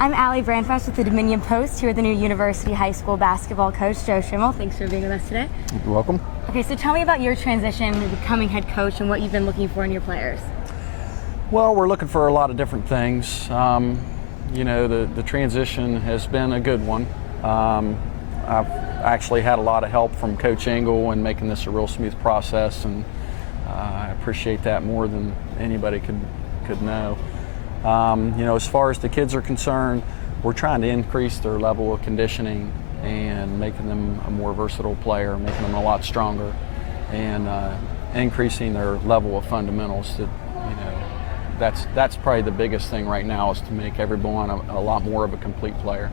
I'm Ally Brandfass with the Dominion Post, here with the new University High School basketball coach, Joe Schmidle. Thanks for being with us today. You're welcome. Okay, so tell me about your transition to becoming head coach and what you've been looking for in your players. Well, we're looking for a lot of different things. The transition has been a good one. I've actually had a lot of help from Coach Engel in making this a real smooth process, and I appreciate that more than anybody could know. As far as the kids are concerned, we're trying to increase their level of conditioning and making them a more versatile player, making them a lot stronger, and increasing their level of fundamentals. That's probably the biggest thing right now, is to make everyone a lot more of a complete player.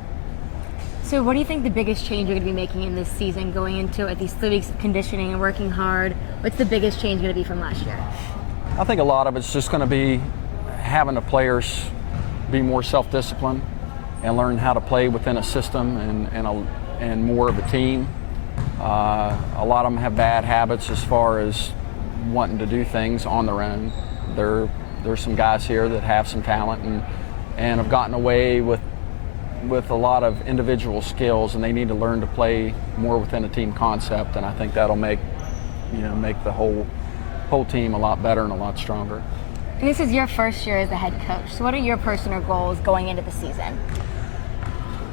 So what do you think the biggest change you're going to be making in this season, going into at these 3 weeks of conditioning and working hard? What's the biggest change going to be from last year? I think a lot of it's just going to be having the players be more self-disciplined and learn how to play within a system and more of a team. A lot of them have bad habits as far as wanting to do things on their own. There's some guys here that have some talent and have gotten away with a lot of individual skills, and they need to learn to play more within a team concept, and I think that'll make the whole team a lot better and a lot stronger. And this is your first year as the head coach, so what are your personal goals going into the season?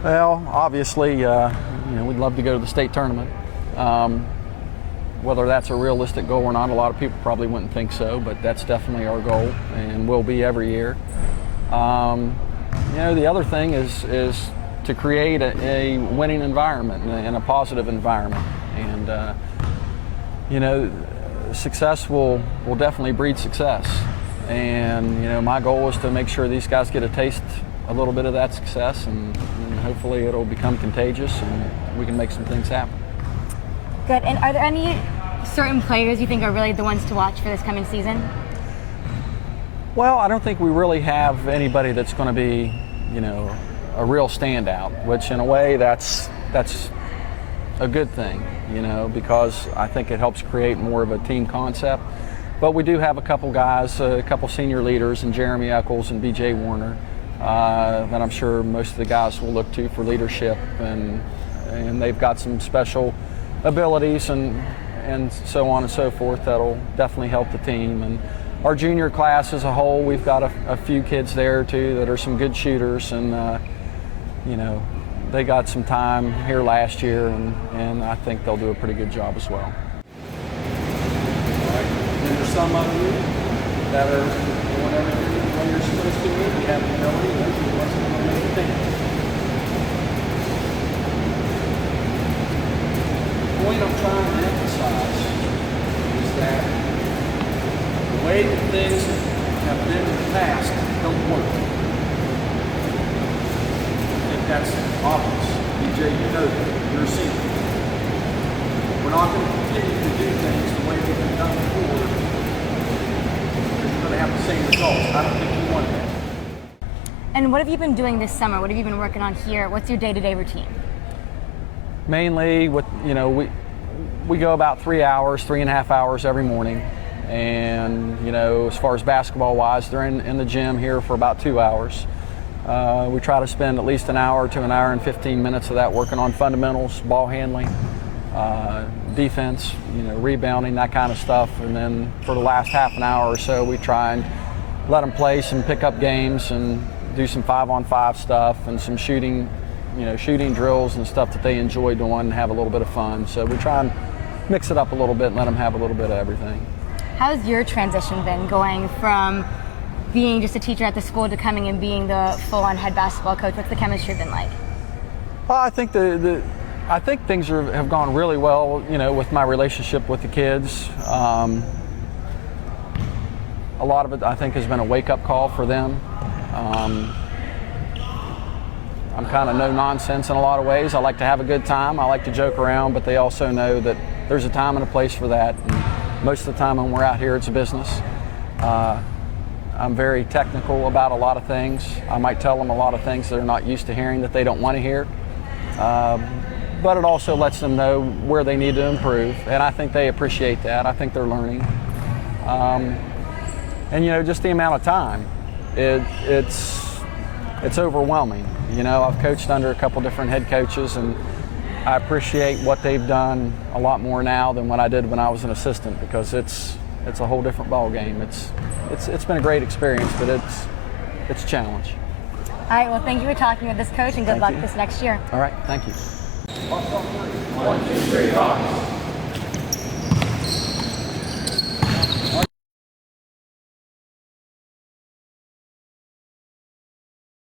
Well, obviously, we'd love to go to the state tournament. Whether that's a realistic goal or not, a lot of people probably wouldn't think so, but that's definitely our goal and will be every year. The other thing is to create a winning environment and a positive environment. And, success will definitely breed success. And, my goal is to make sure these guys get a little bit of that success, and hopefully it'll become contagious and we can make some things happen. Good. And are there any certain players you think are really the ones to watch for this coming season? Well, I don't think we really have anybody that's going to be, a real standout, which in a way that's a good thing, because I think it helps create more of a team concept. But we do have a couple guys, a couple senior leaders, and Jeremy Eccles and B.J. Warner, that I'm sure most of the guys will look to for leadership, and they've got some special abilities and so on and so forth that'll definitely help the team. And our junior class as a whole, we've got a few kids there too that are some good shooters, and they got some time here last year, and I think they'll do a pretty good job as well. And there's some of you that are doing everything the way you're supposed to. We have the ability to do what's going to make a difference. The point I'm trying to emphasize is that the way that things have been in the past don't work. I think that's obvious. DJ, you know that. You're a senior. We're not going to continue to do things the way they've been done before, because you're going to have the same results. I don't think you want that. And what have you been doing this summer? What have you been working on here? What's your day-to-day routine? Mainly, we go about 3.5 hours every morning, and as far as basketball-wise, they're in the gym here for about 2 hours. We try to spend at least an hour to an hour and 15 minutes of that working on fundamentals, ball handling, defense, rebounding, that kind of stuff. And then for the last half an hour or so, we try and let them play some pickup games and do some 5-on-5 stuff and some shooting drills and stuff that they enjoy doing and have a little bit of fun. So we try and mix it up a little bit and let them have a little bit of everything. How's your transition been, going from being just a teacher at the school to coming and being the full-on head basketball coach? What's the chemistry been like? Well, I think I think things have gone really well, with my relationship with the kids. A lot of it, I think, has been a wake-up call for them. I'm kind of no nonsense in a lot of ways. I like to have a good time. I like to joke around, but they also know that there's a time and a place for that. And most of the time when we're out here, it's a business. I'm very technical about a lot of things. I might tell them a lot of things they're not used to hearing, that they don't want to hear. But it also lets them know where they need to improve, and I think they appreciate that. I think they're learning. And just the amount of time. It's it's overwhelming. You know, I've coached under a couple different head coaches, and I appreciate what they've done a lot more now than what I did when I was an assistant, because it's a whole different ball game. It's been a great experience, but it's a challenge. All right, well, thank you for talking with this coach, and good luck this next year. All right, thank you. 1, 2, 3, Hawks.